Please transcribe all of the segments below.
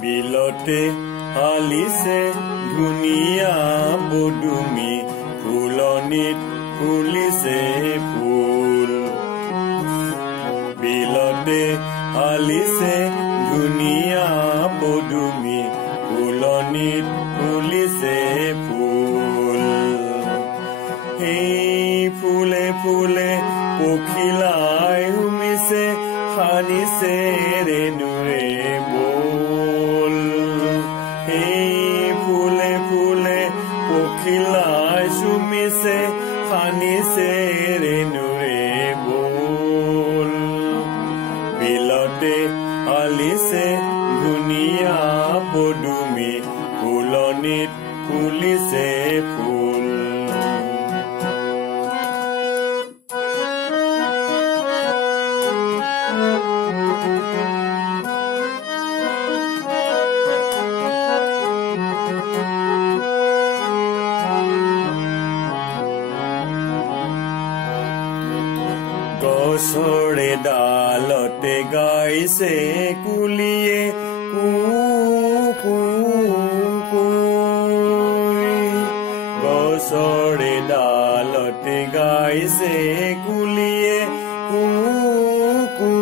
বিলতে আলিছে ধুনীয়া বদুমি ফুলনিত ফুলিছে ফুল বিলতে আলিছে ধুনীয়া বদুমি ফুলনিত ফুলিছে ফুল এই ফুলে ফুলে পখিলাই উমিছে হানিছে ৰেণুৰে বোল এই ফুলে ফুলে পখিলাই চুমিছে হানিছে ৰেণুৰে বোল বিলতে আলিছে ধুনীয়া পদুমি ফুলনিত ফুলিছে ফুল গছৰে ডালতে গাইছে কুলিয়ে কু কু গছৰে ডালতে গাইছে কুলিয়ে কু কু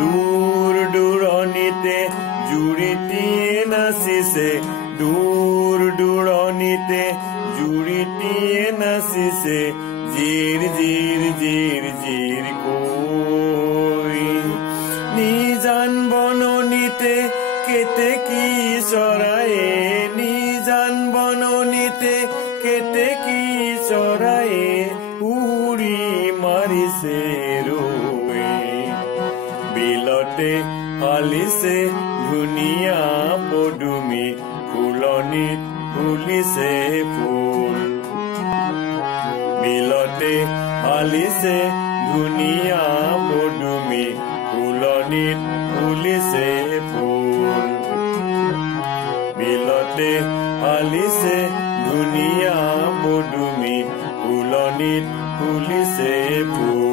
দূৰ দূৰণিতে জুৰিটিয়ে নাচিছে দূৰ দূৰণিতে জুৰিটিয়ে নাচিছে জিৰ জিৰ জিৰ জিৰ কৈ নিজান বননিতে কেতেকী চৰায়ে নিজান বননিতে কেতেকী চৰায়ে উৰি মাৰিছে ৰৈ বিলতে আলিছে ধুনীয়া পদুমি ফুলনিত ফুলিছে ফুল বিলতে আলিছে ধুনীয়া পদুমি ফুলনিত ফুলিছে ফুল বিলতে আলিছে ধুনীয়া পদুমি ফুলনিত ফুলিছে ফুল